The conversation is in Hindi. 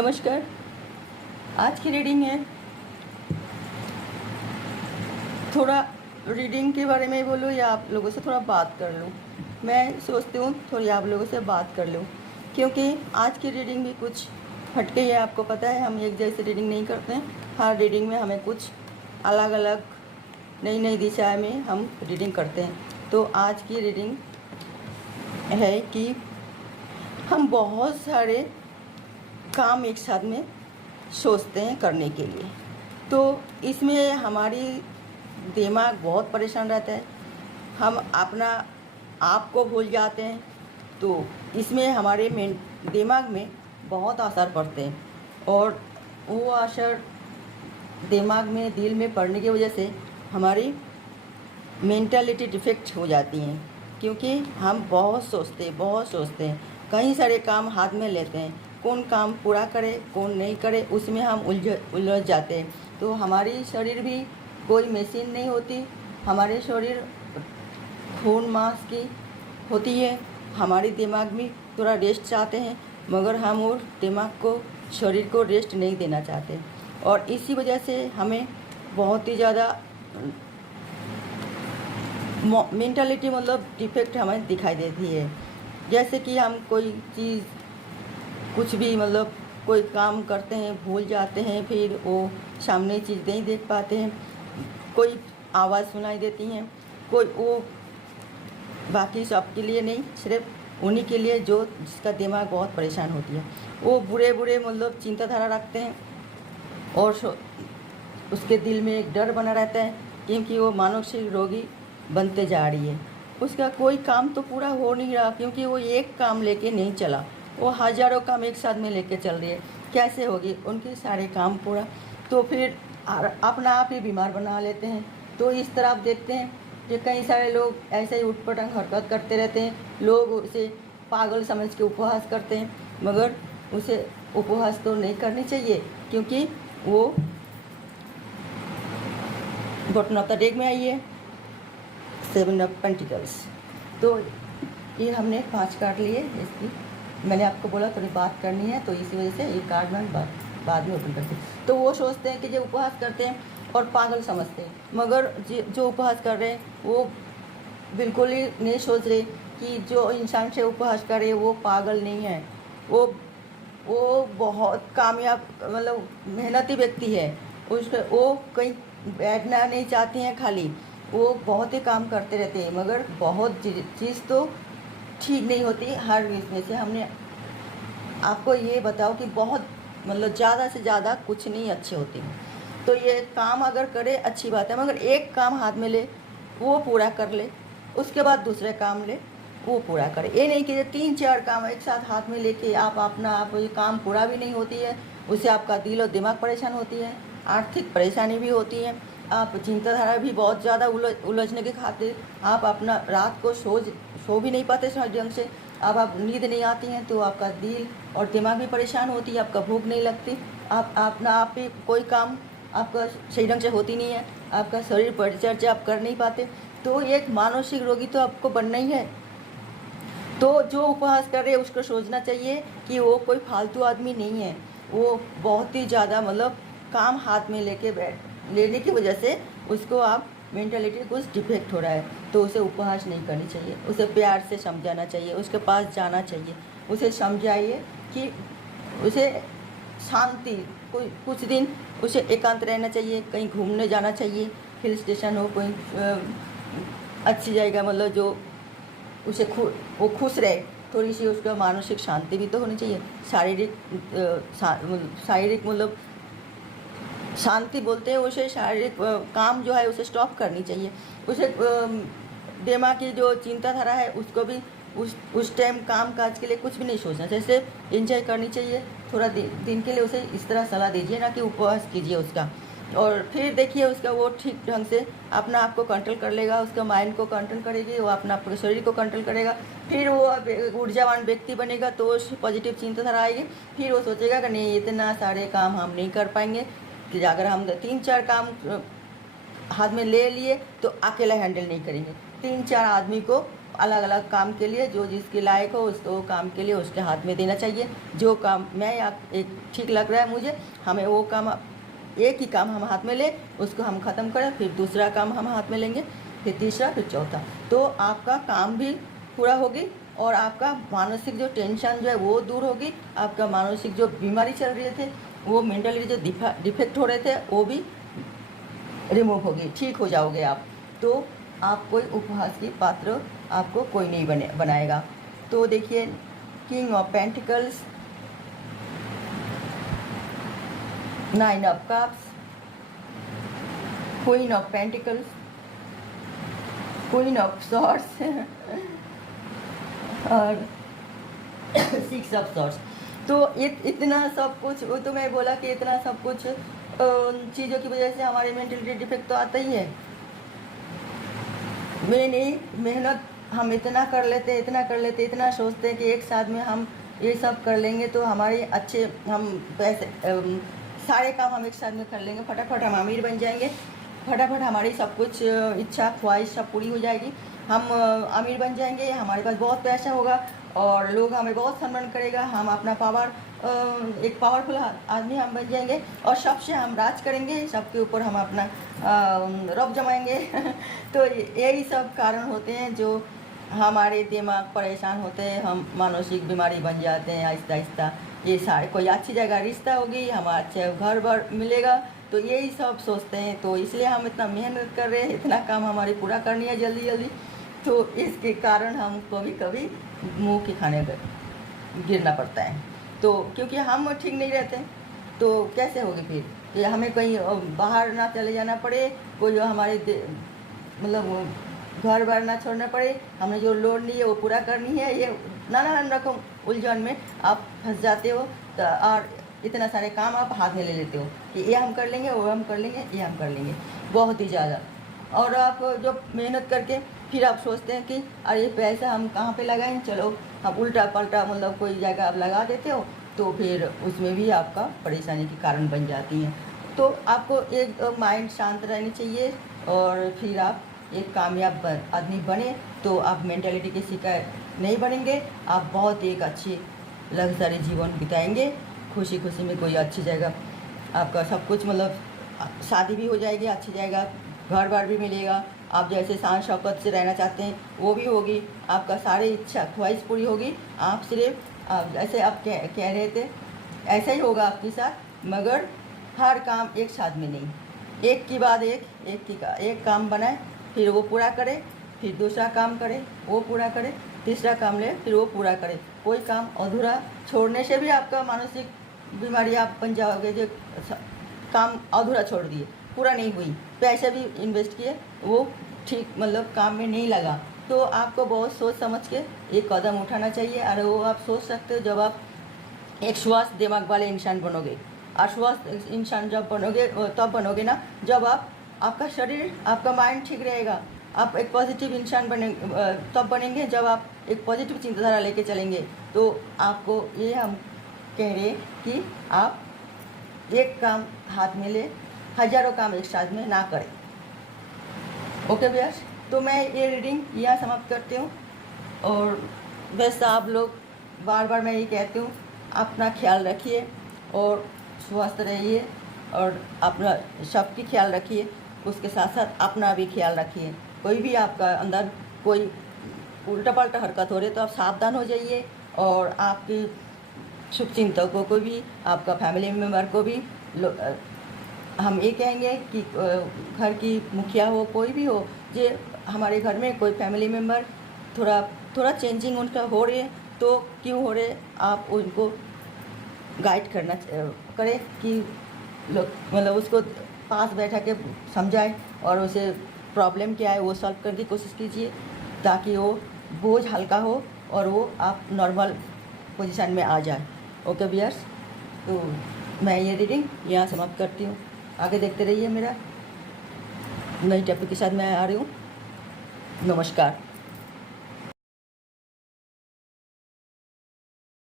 नमस्कार। आज की रीडिंग है, थोड़ा रीडिंग के बारे में बोलूँ या आप लोगों से थोड़ा बात कर लूँ। मैं सोचती हूँ थोड़ी आप लोगों से बात कर लूँ, क्योंकि आज की रीडिंग भी कुछ हटके है। आपको पता है हम एक जैसे रीडिंग नहीं करते हैं, हर रीडिंग में हमें कुछ अलग अलग नई नई दिशा में हम रीडिंग करते हैं। तो आज की रीडिंग है कि हम बहुत सारे काम एक साथ में सोचते हैं करने के लिए, तो इसमें हमारी दिमाग बहुत परेशान रहता है। हम अपना आप को भूल जाते हैं, तो इसमें हमारे दिमाग में बहुत असर पड़ते हैं और वो असर दिमाग में दिल में पड़ने की वजह से हमारी मेंटालिटी डिफेक्ट हो जाती हैं, क्योंकि हम बहुत सोचते हैं, कई सारे काम हाथ में लेते हैं, कौन काम पूरा करे कौन नहीं करे उसमें हम उलझ जाते हैं। तो हमारी शरीर भी कोई मशीन नहीं होती, हमारे शरीर खून मांस की होती है। हमारे दिमाग में थोड़ा रेस्ट चाहते हैं, मगर हम वो दिमाग को शरीर को रेस्ट नहीं देना चाहते, और इसी वजह से हमें बहुत ही ज़्यादा मेंटालिटी मतलब डिफेक्ट हमें दिखाई देती है। जैसे कि हम कोई चीज़ कुछ भी मतलब कोई काम करते हैं भूल जाते हैं, फिर वो सामने चीज़ नहीं देख पाते हैं, कोई आवाज़ सुनाई देती हैं, कोई वो बाकी सबके लिए नहीं, सिर्फ उन्हीं के लिए जो जिसका दिमाग बहुत परेशान होती है। वो बुरे बुरे मतलब चिंताधारा रखते हैं और उसके दिल में एक डर बना रहता है, क्योंकि वो मानसिक रोगी बनते जा रही है। उसका कोई काम तो पूरा हो नहीं रहा, क्योंकि वो एक काम लेके नहीं चला, वो हज़ारों काम एक साथ में लेके चल रही है। कैसे होगी उनके सारे काम पूरा? तो फिर अपना आप ही बीमार बना लेते हैं। तो इस तरह आप देखते हैं कि कई सारे लोग ऐसे ही उटपटांग हरकत करते रहते हैं। लोग उसे पागल समझ के उपहास करते हैं, मगर उसे उपहास तो नहीं करनी चाहिए, क्योंकि वो बॉटम ऑफ द डेक में आई है 7 ऑफ पेंटिकल्स। तो ये हमने 5 कार्ड लिए। इसकी मैंने आपको बोला थोड़ी बात करनी है, तो इसी वजह से ये कार्ड मैं बाद में ओपन करती हूँ। तो वो सोचते हैं कि जो उपहास करते हैं और पागल समझते हैं, मगर जो उपहास कर रहे हैं वो बिल्कुल ही नहीं सोच रहे कि जो इंसान से उपहास कर रहे हैं वो पागल नहीं है, वो बहुत कामयाब मतलब मेहनती व्यक्ति है। वो कहीं बैठना नहीं चाहती हैं, खाली वो बहुत ही काम करते रहते हैं, मगर बहुत चीज़ तो ठीक नहीं होती। हर इसमें से हमने आपको ये बताओ कि बहुत मतलब ज़्यादा से ज़्यादा कुछ नहीं अच्छे होते हैं। तो ये काम अगर करे अच्छी बात है, मगर एक काम हाथ में ले वो पूरा कर ले, उसके बाद दूसरे काम ले वो पूरा करे। ये नहीं कि 3-4 काम एक साथ हाथ में लेके आप ये काम पूरा भी नहीं होती है, उससे आपका दिल और दिमाग परेशान होती है, आर्थिक परेशानी भी होती है, आप चिंताधारा भी बहुत ज़्यादा उलझने के खातिर आप अपना रात को सो भी नहीं पाते सही ढंग से। अब आप नींद नहीं आती हैं तो आपका दिल और दिमाग भी परेशान होती है, आपका भूख नहीं लगती, आप अपना आप ही कोई काम आपका सही ढंग से होती नहीं है, आपका शरीर परिचर्या आप कर नहीं पाते। तो एक मानसिक रोगी तो आपको बनना ही है। तो जो उपहास कर रहे हैं उसको सोचना चाहिए कि वो कोई फालतू आदमी नहीं है, वो बहुत ही ज़्यादा मतलब काम हाथ में लेने की वजह से उसको आप मेंटालिटी कुछ डिफेक्ट हो रहा है। तो उसे उपहास नहीं करनी चाहिए, उसे प्यार से समझाना चाहिए, उसके पास जाना चाहिए, उसे समझाइए कि उसे शांति कुछ दिन उसे एकांत रहना चाहिए, कहीं घूमने जाना चाहिए, हिल स्टेशन हो कोई अच्छी जगह, मतलब जो उसे वो खुश रहे, थोड़ी सी उसका मानसिक शांति भी तो होनी चाहिए। शारीरिक मतलब शांति बोलते हैं उसे, शारीरिक काम जो है उसे स्टॉप करनी चाहिए, उसे दिमाग की जो चिंताधारा है उसको भी उस टाइम काम काज के लिए कुछ भी नहीं सोचना चाहिए, सिर्फ एंजॉय करनी चाहिए। थोड़ा दिन के लिए उसे इस तरह सलाह दीजिए, ना कि उपवास कीजिए उसका, और फिर देखिए उसका वो ठीक ढंग से अपना आप को कंट्रोल कर लेगा, उसका माइंड को कंट्रोल करेगी, वो अपना शरीर को कंट्रोल करेगा, फिर वो ऊर्जावान व्यक्ति बनेगा, तो पॉजिटिव चिंताधारा आएगी। फिर वो सोचेगा कि नहीं इतना सारे काम हम नहीं कर पाएंगे, कि अगर हम 3-4 काम हाथ में ले लिए तो अकेला हैंडल नहीं करेंगे, 3-4 आदमी को अलग अलग काम के लिए जो जिसके लायक हो उसको काम के लिए उसके हाथ में देना चाहिए। जो काम मैं या एक ठीक लग रहा है मुझे, हमें वो काम, एक ही काम हम हाथ में ले, उसको हम ख़त्म करें, फिर दूसरा काम हम हाथ में लेंगे, फिर तीसरा, फिर चौथा। तो आपका काम भी पूरा होगी और आपका मानसिक जो टेंशन जो है वो दूर होगी। आपका मानसिक जो बीमारी चल रहे थे, वो मेंटली जो डिफेक्ट हो रहे थे, वो भी रिमूव होगी, ठीक हो जाओगे आप। तो आप कोई उपहास की पात्र आपको कोई नहीं बनाएगा। तो देखिए, king of pentacles, 9 of cups, queen of pentacles, queen of swords और 6 ऑफ सॉर्ड्स। तो इतना सब कुछ, वो तो मैं बोला कि इतना सब कुछ चीज़ों की वजह से हमारे मेंटलिटी डिफेक्ट तो आता ही है। मेहनत हम इतना कर लेते, इतना सोचते हैं कि एक साथ में हम ये सब कर लेंगे तो हमारे अच्छे, हम पैसे सारे काम हम एक साथ में कर लेंगे, फटाफट हम अमीर बन जाएंगे, फटाफट हमारी सब कुछ इच्छा ख्वाहिश सब पूरी हो जाएगी, हम अमीर बन जाएंगे, हमारे पास बहुत पैसा होगा और लोग हमें बहुत सम्मान करेगा, हम अपना पावर, एक पावरफुल आदमी हम बन जाएंगे और सबसे हम राज करेंगे, सबके ऊपर हम अपना रौब जमाएंगे तो यही सब कारण होते हैं जो हमारे दिमाग परेशान होते हैं, हम मानसिक बीमारी बन जाते हैं आहिस्ता आहिस्ता। ये सारे, कोई अच्छी जगह रिश्ता होगी, हमारा अच्छा घर बार मिलेगा, तो यही सब सोचते हैं। तो इसलिए हम इतना मेहनत कर रहे हैं, इतना काम हमारी पूरा करनी है जल्दी जल्दी, तो इसके कारण हम कभी कभी मुंह के खाने पर गिरना पड़ता है। तो क्योंकि हम ठीक नहीं रहते तो कैसे होगी फिर, कि हमें कहीं बाहर ना चले जाना पड़े, कोई जो हमारे मतलब घर बार ना छोड़ना पड़े, हमने जो लोन ली है वो पूरा करनी है, ये नाना रकम उलझन में आप फंस जाते हो। तो और इतना सारे काम आप हाथ में ले लेते हो कि ये हम कर लेंगे, वो हम कर लेंगे, ये हम कर लेंगे, बहुत ही ज़्यादा। और आप जब मेहनत करके फिर आप सोचते हैं कि अरे पैसा हम कहाँ पे लगाएं, चलो हम उल्टा पलटा मतलब कोई जगह आप लगा देते हो, तो फिर उसमें भी आपका परेशानी के कारण बन जाती हैं। तो आपको एक माइंड शांत रहनी चाहिए और फिर आप एक कामयाब आदमी बने, तो आप मेंटालिटी के शिकार नहीं बनेंगे, आप बहुत एक अच्छी लग्जरी जीवन बिताएंगे, खुशी खुशी में कोई अच्छी जगह आपका सब कुछ मतलब शादी भी हो जाएगी, अच्छी जगह घर बार भी मिलेगा, आप जैसे शान शौकत से रहना चाहते हैं वो भी होगी, आपका सारी इच्छा ख्वाहिश पूरी होगी। आप सिर्फ जैसे आप कह रहे थे ऐसा ही होगा आपके साथ, मगर हर काम एक साथ में नहीं, एक के बाद एक काम बनाए, फिर वो पूरा करे, फिर दूसरा काम करे वो पूरा करे, तीसरा काम ले फिर वो पूरा करे। कोई काम अधूरा छोड़ने से भी आपका मानसिक बीमारी आप बन जाओगे, जो काम अधूरा छोड़ दिए, पूरा नहीं हुई, पैसे भी इन्वेस्ट किए, वो ठीक मतलब काम में नहीं लगा, तो आपको बहुत सोच समझ के एक कदम उठाना चाहिए। और वो आप सोच सकते हो जब आप एक स्वस्थ दिमाग वाले इंसान बनोगे, और स्वस्थ इंसान जब बनोगे तब बनोगे ना जब आपका शरीर, आपका माइंड ठीक रहेगा, आप एक पॉजिटिव इंसान तब बनेंगे जब आप एक पॉजिटिव चिंताधारा लेके चलेंगे। तो आपको ये हम कह रहे कि आप एक काम हाथ में ले, हजारों काम एक साथ में ना करें। ओके व्यूअर्स, तो मैं ये रीडिंग यहाँ समाप्त करती हूँ। और वैसे आप लोग बार बार मैं ये कहती हूँ, अपना ख्याल रखिए और स्वस्थ रहिए और अपना सबकी ख्याल रखिए, उसके साथ साथ अपना भी ख्याल रखिए। कोई भी आपका अंदर कोई उल्टा पल्टा हरकत हो रही है तो आप सावधान हो जाइए, और आपकी शुभचिंतकों को भी, आपका फैमिली मेम्बर को भी हम ये कहेंगे कि घर की मुखिया हो, कोई भी हो, जो हमारे घर में कोई फैमिली मेम्बर थोड़ा चेंजिंग उनका हो रहे है तो क्यों हो रहे, आप उनको गाइड करें कि लोग मतलब उसको पास बैठा के समझाएं और उसे प्रॉब्लम क्या है वो सॉल्व करने की कोशिश कीजिए, ताकि वो बोझ हल्का हो और वो आप नॉर्मल पोजीशन में आ जाए। ओके व्यूअर्स, तो मैं ये रीडिंग यहाँ समाप्त करती हूँ। आगे देखते रहिए, मेरा नई टॉपिक के साथ मैं आ रही हूँ। नमस्कार।